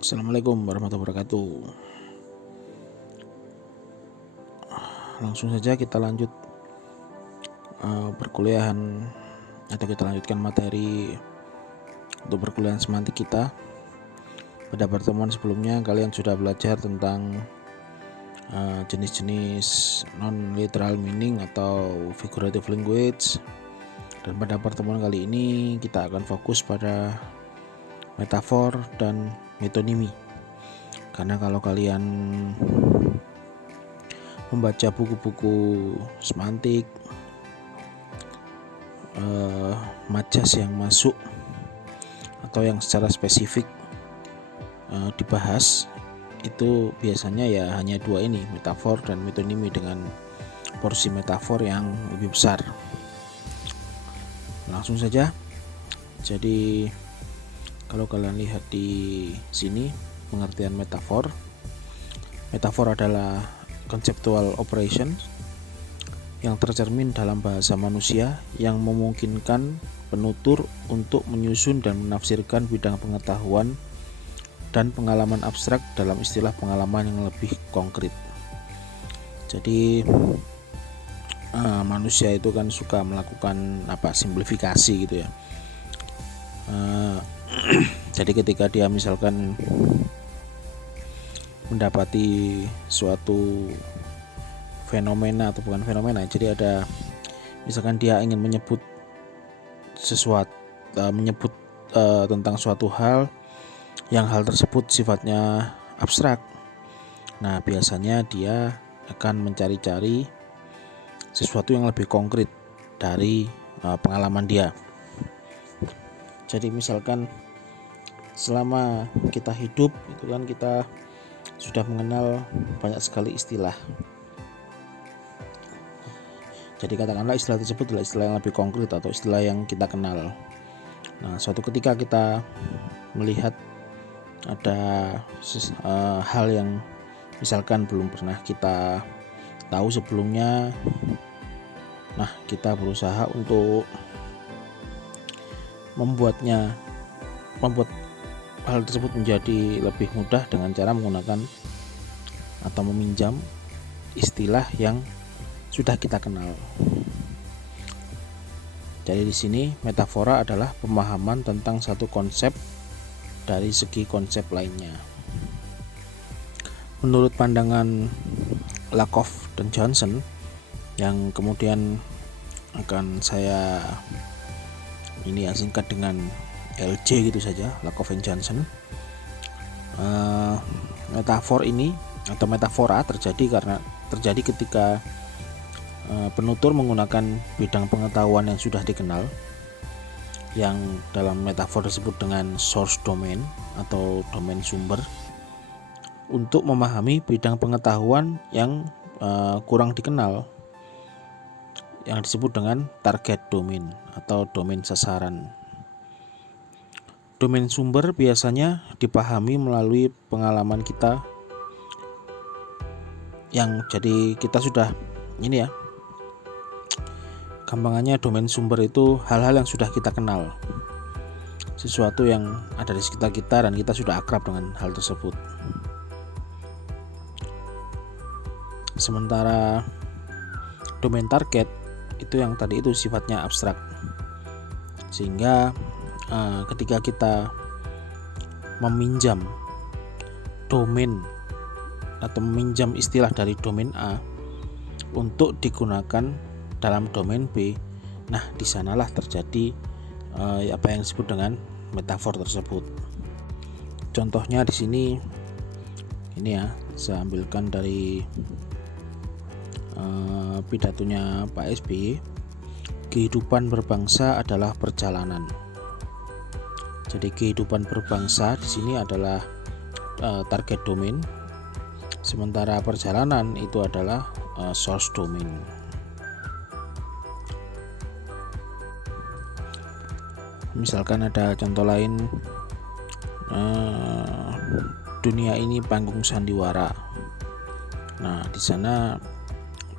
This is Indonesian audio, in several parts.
Assalamualaikum warahmatullahi wabarakatuh. Langsung saja kita lanjut perkuliahan atau kita lanjutkan materi untuk perkuliahan semantik kita. Pada pertemuan sebelumnya kalian sudah belajar tentang jenis-jenis non-literal meaning atau figurative language. Dan pada pertemuan kali ini kita akan fokus pada metafor dan metonimi. Karena kalau kalian membaca buku-buku semantik, majas yang masuk atau yang secara spesifik dibahas, itu biasanya ya hanya dua ini, metafor dan metonimi, dengan porsi metafor yang lebih besar. Langsung saja. Jadi kalau kalian lihat di sini pengertian metafor adalah conceptual operation yang tercermin dalam bahasa manusia yang memungkinkan penutur untuk menyusun dan menafsirkan bidang pengetahuan dan pengalaman abstrak dalam istilah pengalaman yang lebih konkret. Jadi manusia itu kan suka melakukan simplifikasi gitu ya. Jadi ketika dia misalkan mendapati suatu fenomena atau bukan fenomena, jadi ada misalkan dia ingin menyebut sesuatu, tentang suatu hal yang hal tersebut sifatnya abstrak. Nah, biasanya dia akan mencari-cari sesuatu yang lebih konkret dari pengalaman dia. Jadi misalkan selama kita hidup itu kan kita sudah mengenal banyak sekali istilah. Jadi katakanlah istilah tersebut adalah istilah yang lebih konkret atau istilah yang kita kenal. Nah, suatu ketika kita melihat ada hal yang misalkan belum pernah kita tahu sebelumnya, nah kita berusaha untuk membuat hal tersebut menjadi lebih mudah dengan cara menggunakan atau meminjam istilah yang sudah kita kenal. Jadi di sini metafora adalah pemahaman tentang satu konsep dari segi konsep lainnya. Menurut pandangan Lakoff dan Johnson yang kemudian akan saya singkat dengan LJ gitu saja, Lakoff and Johnson, metafor ini atau metafora terjadi ketika penutur menggunakan bidang pengetahuan yang sudah dikenal, yang dalam metafor disebut dengan source domain atau domain sumber, untuk memahami bidang pengetahuan yang kurang dikenal, yang disebut dengan target domain atau domain sasaran. Domain sumber biasanya dipahami melalui pengalaman kita, yang jadi kita sudah gampangannya domain sumber itu hal-hal yang sudah kita kenal, sesuatu yang ada di sekitar kita dan kita sudah akrab dengan hal tersebut. Sementara domain target itu yang tadi itu sifatnya abstrak, sehingga ketika kita meminjam domain atau meminjam istilah dari domain A untuk digunakan dalam domain B, nah di sanalah terjadi apa yang disebut dengan metafor tersebut. Contohnya di sini saya ambilkan dari pidatonya Pak SBY. Kehidupan berbangsa adalah perjalanan. Jadi kehidupan berbangsa di sini adalah target domain, sementara perjalanan itu adalah source domain. Misalkan ada contoh lain, dunia ini panggung sandiwara. Nah, di sana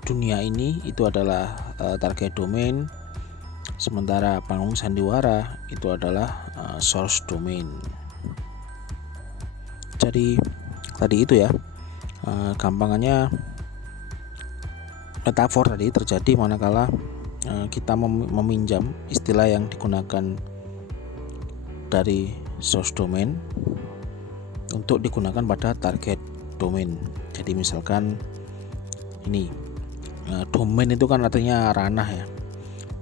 dunia ini itu adalah target domain, sementara panggung sandiwara itu adalah source domain. Jadi tadi itu ya, gampangannya metafor tadi terjadi manakala kita meminjam istilah yang digunakan dari source domain untuk digunakan pada target domain. Jadi misalkan ini, domain itu kan artinya ranah ya.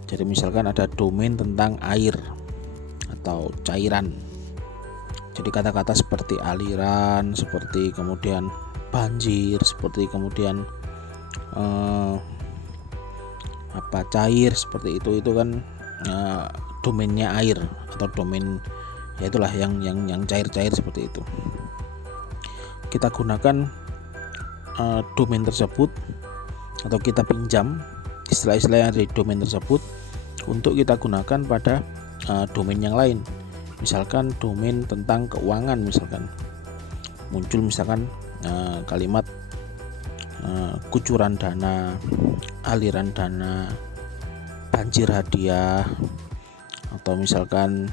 Jadi misalkan ada domain tentang air atau cairan. Jadi kata-kata seperti aliran, seperti kemudian banjir, seperti kemudian cair, seperti itu kan domainnya air atau domain, ya itulah yang cair-cair seperti itu. Kita gunakan domain tersebut atau kita pinjam istilah-istilah yang dari domain tersebut untuk kita gunakan pada domain yang lain. Misalkan domain tentang keuangan, misalkan muncul misalkan kalimat kucuran dana, aliran dana, banjir hadiah, atau misalkan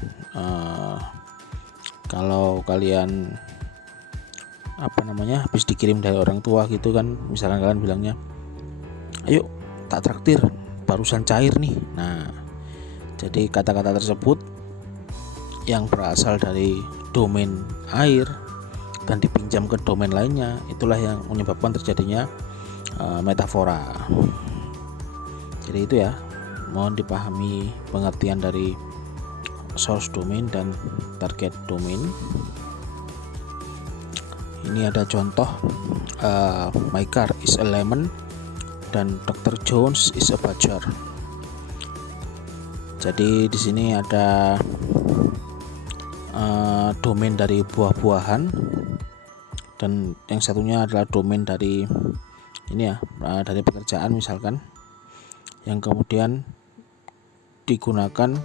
kalau kalian habis dikirim dari orang tua gitu kan, misalkan kalian bilangnya, ayo tak traktir, barusan cair nih. Nah, jadi kata-kata tersebut yang berasal dari domain air dan dipinjam ke domain lainnya, itulah yang menyebabkan terjadinya metafora. Jadi itu ya, mohon dipahami pengertian dari source domain dan target domain. Ini ada contoh, my car is a lemon dan Dr. Jones is a butcher. Jadi di sini ada domain dari buah-buahan dan yang satunya adalah domain dari ini ya, dari pekerjaan misalkan, yang kemudian digunakan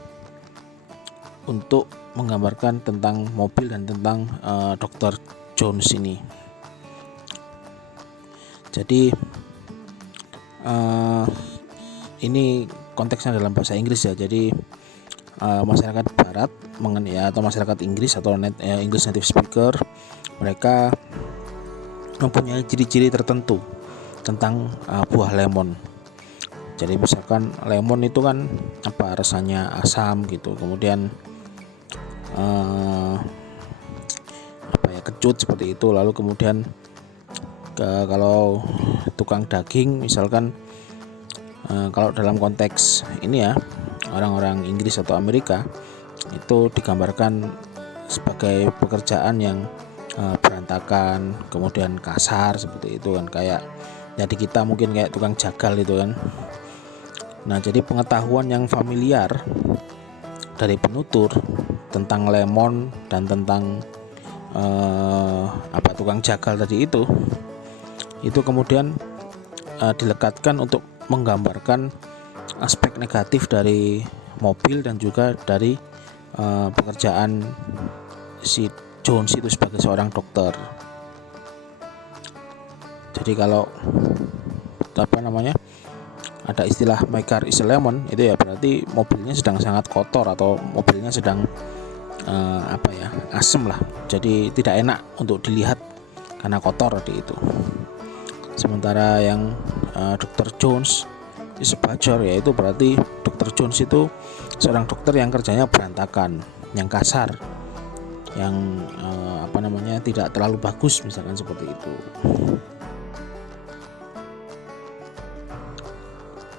untuk menggambarkan tentang mobil dan tentang Dr. Jones ini. Jadi ini konteksnya dalam bahasa Inggris ya. Jadi masyarakat Barat atau masyarakat Inggris atau English native speaker, mereka mempunyai ciri-ciri tertentu tentang buah lemon. Jadi misalkan lemon itu kan rasanya asam gitu, kemudian kecut seperti itu. Lalu kemudian kalau tukang daging misalkan, kalau dalam konteks ini ya, orang-orang Inggris atau Amerika itu digambarkan sebagai pekerjaan yang berantakan, kemudian kasar seperti itu kan, kayak jadi kita mungkin kayak tukang jagal itu kan. Nah, jadi pengetahuan yang familiar dari penutur tentang lemon dan tentang tukang jagal tadi itu kemudian dilekatkan untuk menggambarkan aspek negatif dari mobil dan juga dari pekerjaan si Jones itu sebagai seorang dokter. Jadi kalau ada istilah my car is a lemon, itu ya berarti mobilnya sedang sangat kotor atau mobilnya sedang asem lah, jadi tidak enak untuk dilihat karena kotor tadi itu. Sementara yang Dr. Jones is a butcher, yaitu berarti Dr. Jones itu seorang dokter yang kerjanya berantakan, yang kasar, yang tidak terlalu bagus misalkan seperti itu.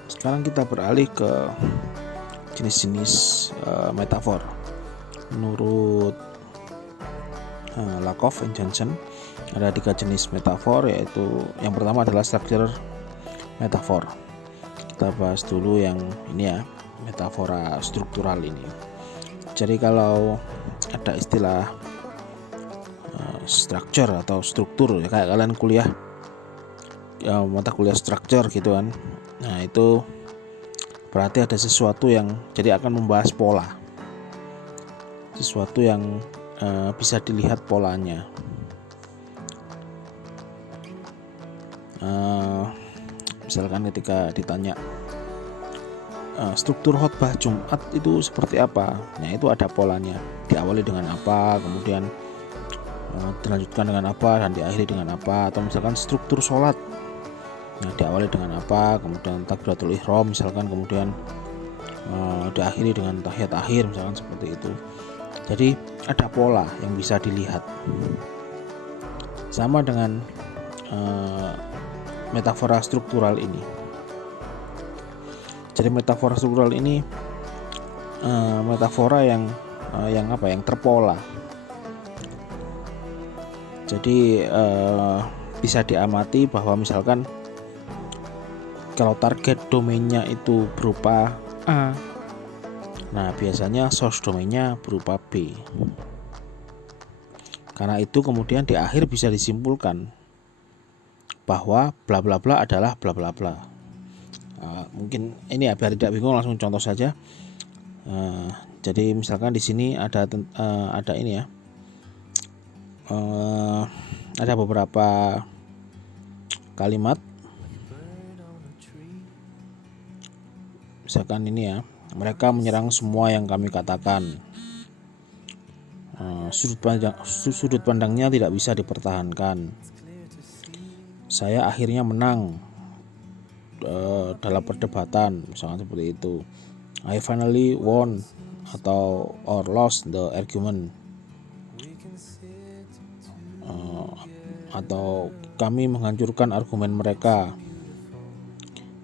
Sekarang kita beralih ke jenis-jenis metafor. Menurut Lakoff and Johnson, ada 3 jenis metafor, yaitu yang pertama adalah structure metafor. Kita bahas dulu yang ini ya, metafora struktural ini. Jadi kalau ada istilah structure atau struktur ya, kayak kalian kuliah mata kuliah structure gitu kan. Nah, itu berarti ada sesuatu yang jadi akan membahas pola, sesuatu yang bisa dilihat polanya. Misalkan ketika ditanya struktur khotbah Jumat itu seperti apa, nah itu ada polanya, diawali dengan apa, kemudian dilanjutkan dengan apa dan diakhiri dengan apa, atau misalkan struktur sholat, nah diawali dengan apa, kemudian takbiratul ihram misalkan, kemudian diakhiri dengan tahiyat akhir misalkan, seperti itu. Jadi ada pola yang bisa dilihat. Sama dengan metafora struktural ini. Jadi metafora struktural ini metafora yang terpola. Jadi bisa diamati bahwa misalkan kalau target domainnya itu berupa A, nah biasanya source domainnya berupa B. Karena itu kemudian di akhir bisa disimpulkan bahwa bla bla bla adalah bla bla bla. Mungkin ini ya, biar tidak bingung langsung contoh saja. Jadi misalkan di sini ada ini ya, ada beberapa kalimat. Misalkan ini ya, mereka menyerang semua yang kami katakan. Sudut pandangnya tidak bisa dipertahankan. Saya akhirnya menang dalam perdebatan, misalkan seperti itu. I finally won or lost the argument. Atau kami menghancurkan argumen mereka.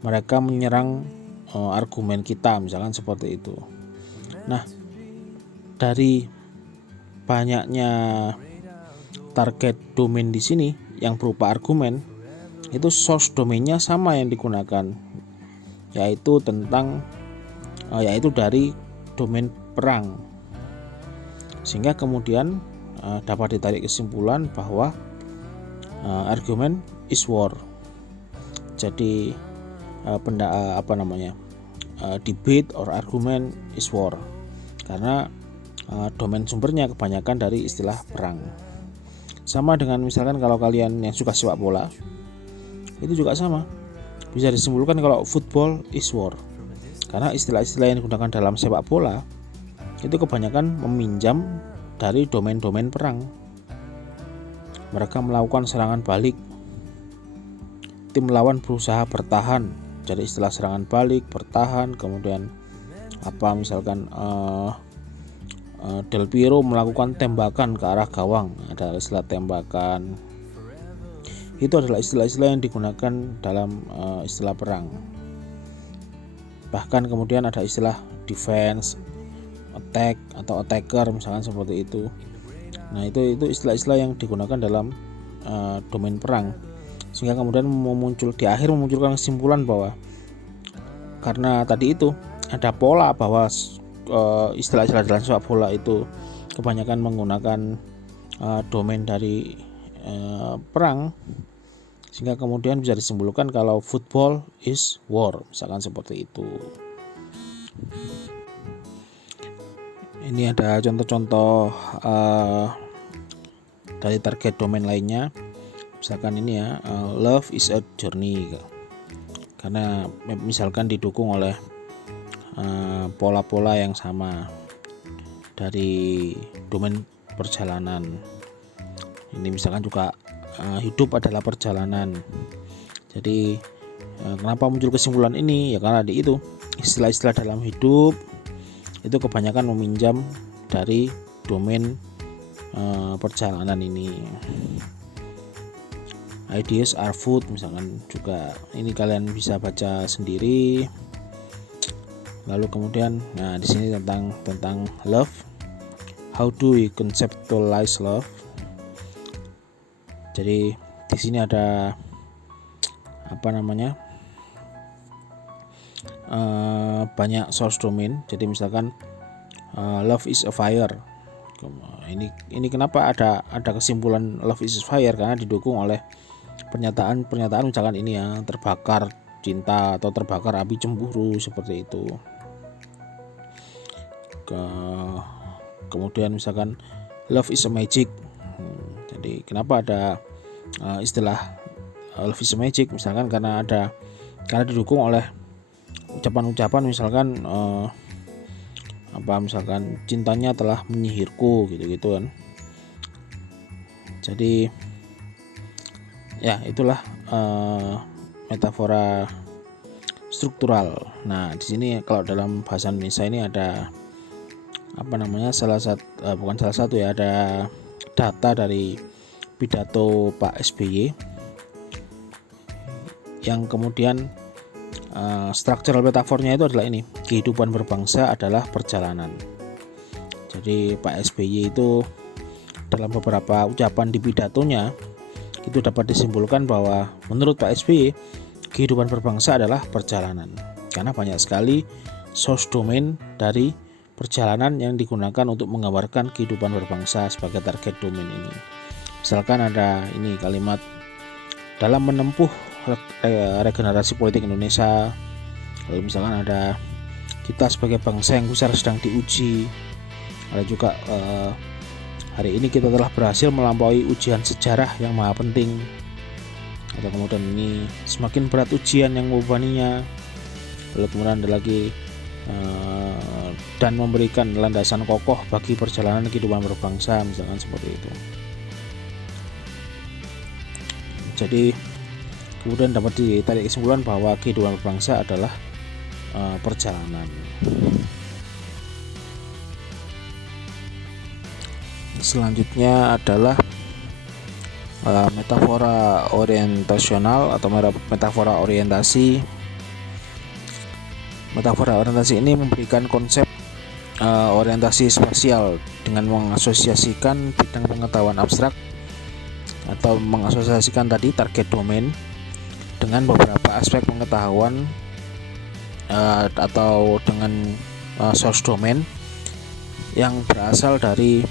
Mereka menyerang argumen kita, misalkan seperti itu. Nah, dari banyaknya target domain di sini yang berupa argumen, itu source domainnya sama yang digunakan, yaitu dari domain perang, sehingga kemudian dapat ditarik kesimpulan bahwa argument is war. Jadi debate or argument is war, karena domain sumbernya kebanyakan dari istilah perang. Sama dengan misalkan kalau kalian yang suka sepak bola, itu juga sama, bisa disimpulkan kalau football is war, karena istilah-istilah yang digunakan dalam sepak bola itu kebanyakan meminjam dari domain-domain perang. Mereka melakukan serangan balik, tim lawan berusaha bertahan, jadi istilah serangan balik, bertahan. Kemudian misalkan Del Piero melakukan tembakan ke arah gawang, ada istilah tembakan. Itu adalah istilah-istilah yang digunakan dalam istilah perang. Bahkan kemudian ada istilah defense, attack atau attacker, misalkan seperti itu. Nah, itu istilah-istilah yang digunakan dalam domain perang, sehingga kemudian di akhir memunculkan kesimpulan bahwa karena tadi itu ada pola bahwa istilah-istilah dalam sepak bola itu kebanyakan menggunakan domain dari perang, sehingga kemudian bisa disimpulkan kalau football is war, misalkan seperti itu. Ini ada contoh-contoh dari target domain lainnya. Misalkan ini ya, love is a journey, karena misalkan didukung oleh pola-pola yang sama dari domain perjalanan. Ini misalkan juga hidup adalah perjalanan. Jadi kenapa muncul kesimpulan ini? Ya karena itu istilah-istilah dalam hidup itu kebanyakan meminjam dari domain perjalanan ini. Ideas are food, misalkan juga ini kalian bisa baca sendiri. Lalu kemudian, di sini tentang love. How do we conceptualize love? Jadi di sini ada banyak source domain. Jadi misalkan love is a fire. Ini kenapa ada kesimpulan love is a fire? Karena didukung oleh pernyataan misalkan ini ya, terbakar cinta atau terbakar api cemburu, seperti itu. Kemudian misalkan love is a magic. Jadi kenapa ada istilah love is a magic? Misalkan karena didukung oleh ucapan-ucapan misalkan misalkan cintanya telah menyihirku, gitu kan. Jadi ya itulah metafora struktural. Nah, di sini kalau dalam bahasa Indonesia ini ada bukan salah satu ya, ada data dari pidato Pak SBY yang kemudian struktural metafornya itu adalah ini, kehidupan berbangsa adalah perjalanan. Jadi Pak SBY itu dalam beberapa ucapan di pidatonya itu dapat disimpulkan bahwa menurut Pak SBY kehidupan berbangsa adalah perjalanan, karena banyak sekali source domain dari perjalanan yang digunakan untuk menggambarkan kehidupan berbangsa sebagai target domain ini. Misalkan ada ini kalimat dalam menempuh regenerasi politik Indonesia, lalu misalkan ada kita sebagai bangsa yang besar sedang diuji, ada juga hari ini kita telah berhasil melampaui ujian sejarah yang maha penting, atau kemudian ini semakin berat ujian yang membebaninya, lalu kemudian ada lagi dan memberikan landasan kokoh bagi perjalanan kehidupan berbangsa, misalkan seperti itu. Jadi kemudian dapat ditarik kesimpulan bahwa kehidupan berbangsa adalah perjalanan. Selanjutnya adalah metafora orientasional atau metafora orientasi. Metafora orientasi ini memberikan konsep orientasi spasial dengan mengasosiasikan bidang pengetahuan abstrak atau mengasosiasikan tadi target domain dengan beberapa aspek pengetahuan atau dengan source domain yang berasal dari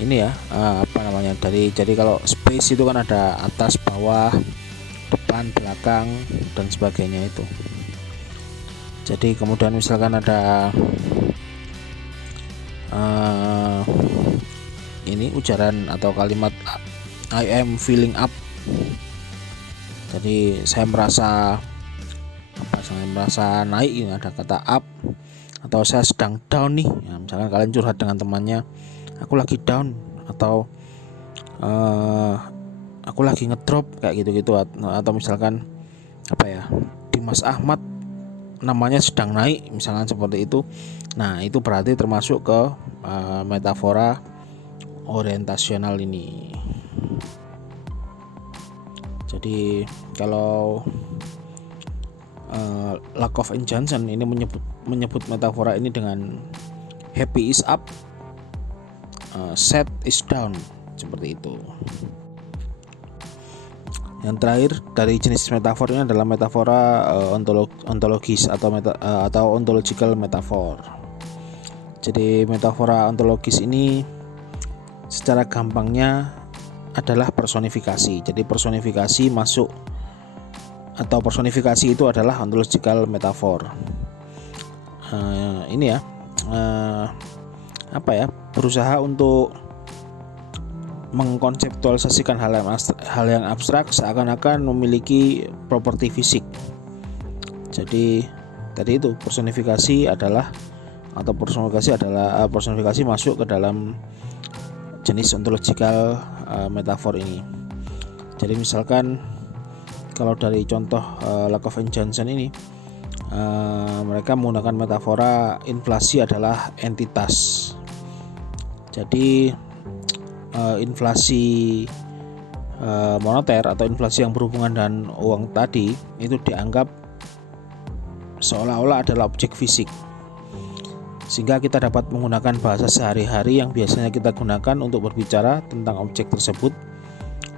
ini ya, jadi kalau space itu kan ada atas, bawah, depan, belakang dan sebagainya itu. Jadi kemudian misalkan ada ini ujaran atau kalimat I am feeling up. Jadi saya merasa naik, ini ada kata up, atau saya sedang down nih. Ya, misalkan kalian curhat dengan temannya, aku lagi down, atau aku lagi ngedrop kayak gitu-gitu, atau misalkan Dimas Ahmad namanya sedang naik, misalkan seperti itu. Nah, itu berarti termasuk ke metafora orientasional ini. Jadi kalau Lakoff and Johnson ini menyebut metafora ini dengan happy is up, sad is down, seperti itu. Yang terakhir dari jenis metafor ini adalah metafora ontologis atau ontological metaphor. Jadi metafora ontologis ini secara gampangnya adalah personifikasi. Jadi personifikasi masuk, atau personifikasi itu adalah ontological metaphor. Ini ya berusaha untuk mengkonseptualisasikan hal yang abstrak seakan-akan memiliki properti fisik. Jadi tadi itu personifikasi masuk ke dalam jenis ontological metafor ini. Jadi misalkan kalau dari contoh Lakoff and Johnson ini, mereka menggunakan metafora inflasi adalah entitas. Jadi inflasi moneter atau inflasi yang berhubungan dengan uang tadi itu dianggap seolah-olah adalah objek fisik, sehingga kita dapat menggunakan bahasa sehari-hari yang biasanya kita gunakan untuk berbicara tentang objek tersebut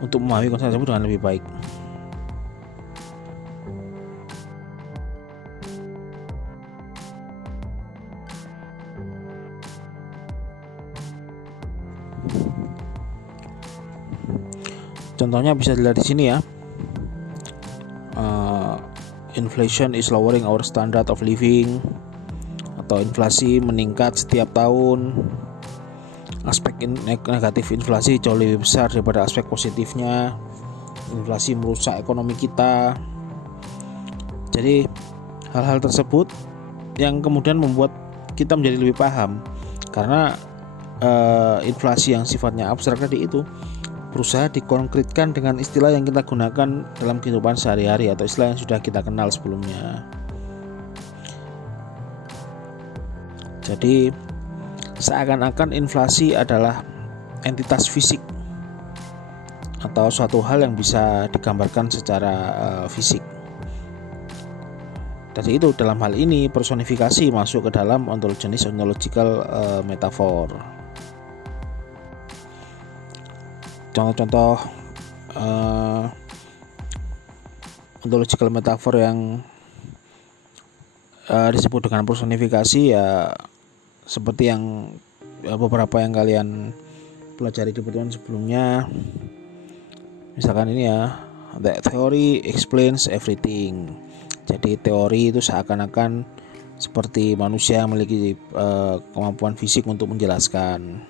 untuk memahami konsep tersebut dengan lebih baik. Contohnya bisa dilihat di sini ya. Inflation is lowering our standard of living, atau inflasi meningkat setiap tahun. Aspek negatif inflasi jauh lebih besar daripada aspek positifnya. Inflasi merusak ekonomi kita. Jadi hal-hal tersebut yang kemudian membuat kita menjadi lebih paham, karena inflasi yang sifatnya abstrak tadi itu berusaha dikonkretkan dengan istilah yang kita gunakan dalam kehidupan sehari-hari atau istilah yang sudah kita kenal sebelumnya. Jadi seakan-akan inflasi adalah entitas fisik atau suatu hal yang bisa digambarkan secara fisik. Jadi itu dalam hal ini personifikasi masuk ke dalam jenis ontological metafor. Contoh-contoh ontological metafor yang disebut dengan personifikasi ya seperti yang beberapa yang kalian pelajari di pertemuan sebelumnya. Misalkan ini ya, the theory explains everything. Jadi teori itu seakan-akan seperti manusia yang memiliki kemampuan fisik untuk menjelaskan.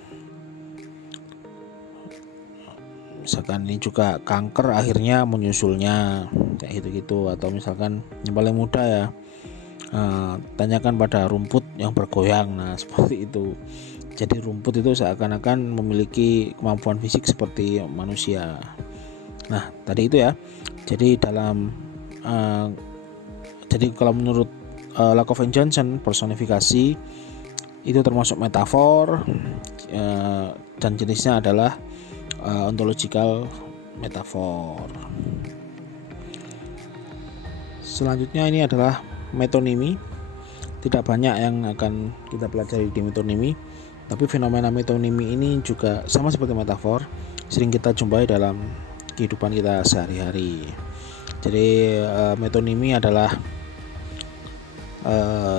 Misalkan ini juga kanker akhirnya menyusulnya, kayak gitu-gitu. Atau misalkan yang paling mudah ya, tanyakan pada rumput yang bergoyang. Nah seperti itu. Jadi rumput itu seakan-akan memiliki kemampuan fisik seperti manusia. Nah tadi itu ya. Jadi jadi kalau menurut Lakoff and Johnson, personifikasi itu termasuk metafor dan jenisnya adalah ontological metafor. Selanjutnya ini adalah metonimi. Tidak banyak yang akan kita pelajari di metonimi, tapi fenomena metonimi ini juga sama seperti metafor, sering kita jumpai dalam kehidupan kita sehari-hari. Jadi metonimi adalah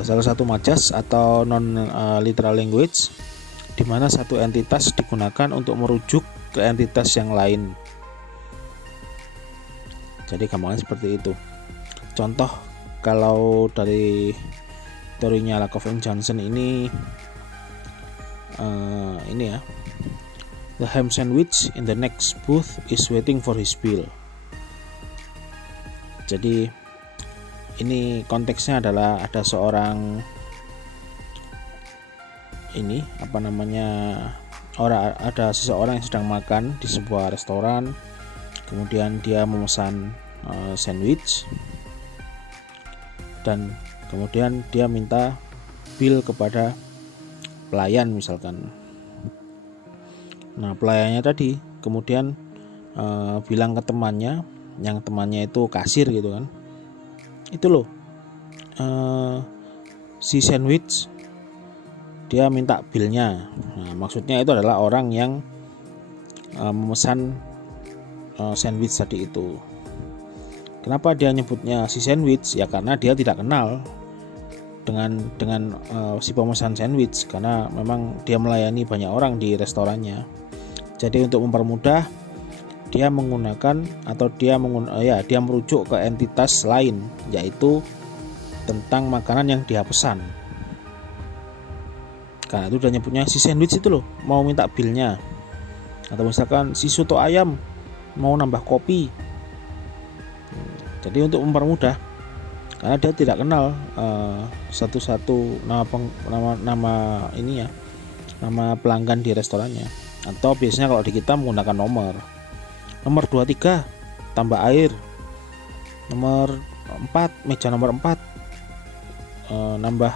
salah satu majas atau non literal language di mana satu entitas digunakan untuk merujuk ke entitas yang lain. Jadi gampangnya seperti itu. Contoh kalau dari teorinya Lakoff and Johnson ini ya, the ham sandwich in the next booth is waiting for his bill. Jadi ini konteksnya adalah ada seorang ada seseorang yang sedang makan di sebuah restoran, kemudian dia memesan sandwich dan kemudian dia minta bill kepada pelayan misalkan. Nah pelayannya tadi kemudian bilang ke temannya, yang temannya itu kasir gitu kan, itu loh si sandwich dia minta billnya. Nah, maksudnya itu adalah orang yang memesan sandwich tadi itu. Kenapa dia nyebutnya si sandwich? Ya karena dia tidak kenal dengan si pemesan sandwich, karena memang dia melayani banyak orang di restorannya. Jadi untuk mempermudah, dia menggunakan atau dia merujuk ke entitas lain, yaitu tentang makanan yang dia pesan. Karena itu udah nyebutnya si sandwich itu loh, mau minta billnya. Atau misalkan si soto ayam mau nambah kopi. Jadi untuk mempermudah, karena dia tidak kenal satu-satu nama ini ya, nama pelanggan di restorannya. Atau biasanya kalau di kita menggunakan nomor 23 tambah air, nomor 4 meja nomor 4 nambah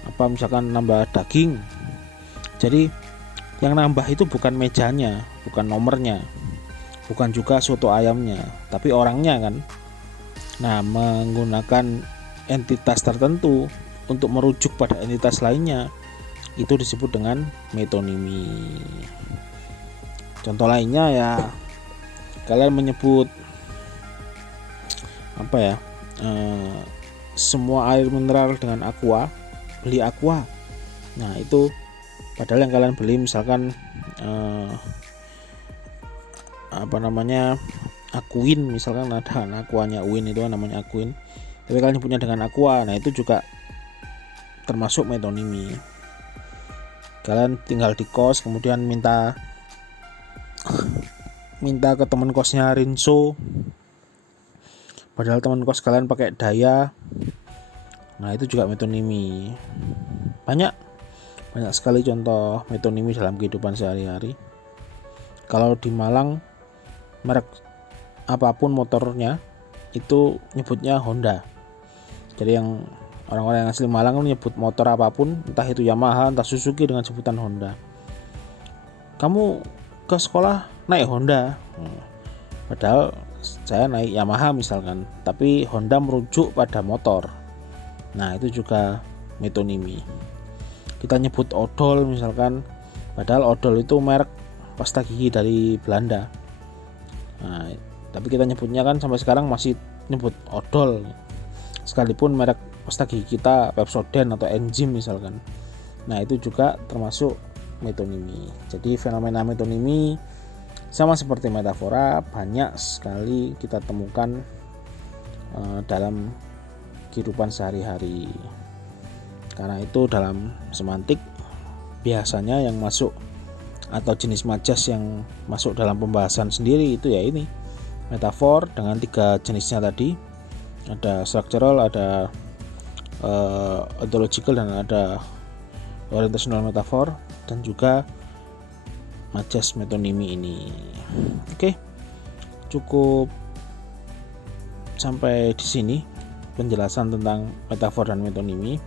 apa, misalkan nambah daging. Jadi yang nambah itu bukan mejanya, bukan nomornya, bukan juga soto ayamnya, tapi orangnya kan. Nah menggunakan entitas tertentu untuk merujuk pada entitas lainnya, itu disebut dengan metonimi. Contoh lainnya ya, kalian menyebut apa ya, semua air mineral dengan aqua, beli aqua. Nah itu padahal yang kalian beli misalkan Aquin, misalkan ada aquanya Win, itu namanya Aquin, tapi kalian nyebutnya dengan aqua. Nah itu juga termasuk metonimi. Kalian tinggal di kos kemudian minta ke teman kosnya Rinso, padahal teman kos kalian pakai Daya. Nah itu juga metonimi. Banyak Banyak sekali contoh metonimi dalam kehidupan sehari-hari. Kalau di Malang, merek apapun motornya itu nyebutnya Honda. Jadi yang orang-orang yang asli Malang menyebut motor apapun, entah itu Yamaha, entah Suzuki, dengan sebutan Honda. Kamu ke sekolah naik Honda, padahal saya naik Yamaha misalkan, tapi Honda merujuk pada motor. Nah, itu juga metonimi. Kita nyebut odol misalkan, padahal odol itu merek pasta gigi dari Belanda. Nah, tapi kita nyebutnya kan sampai sekarang masih nyebut odol, sekalipun merek pasta gigi kita Pepsodent atau Enzim misalkan. Nah, itu juga termasuk metonimi. Jadi fenomena metonimi sama seperti metafora banyak sekali kita temukan dalam kehidupan sehari-hari. Karena itu dalam semantik biasanya yang masuk atau jenis majas yang masuk dalam pembahasan sendiri itu ya ini metafor dengan 3 jenisnya tadi. Ada structural, ada ontological, dan ada orientational metafor, dan juga majas metonimi ini. Oke, cukup sampai di sini penjelasan tentang metafor dan metonimi.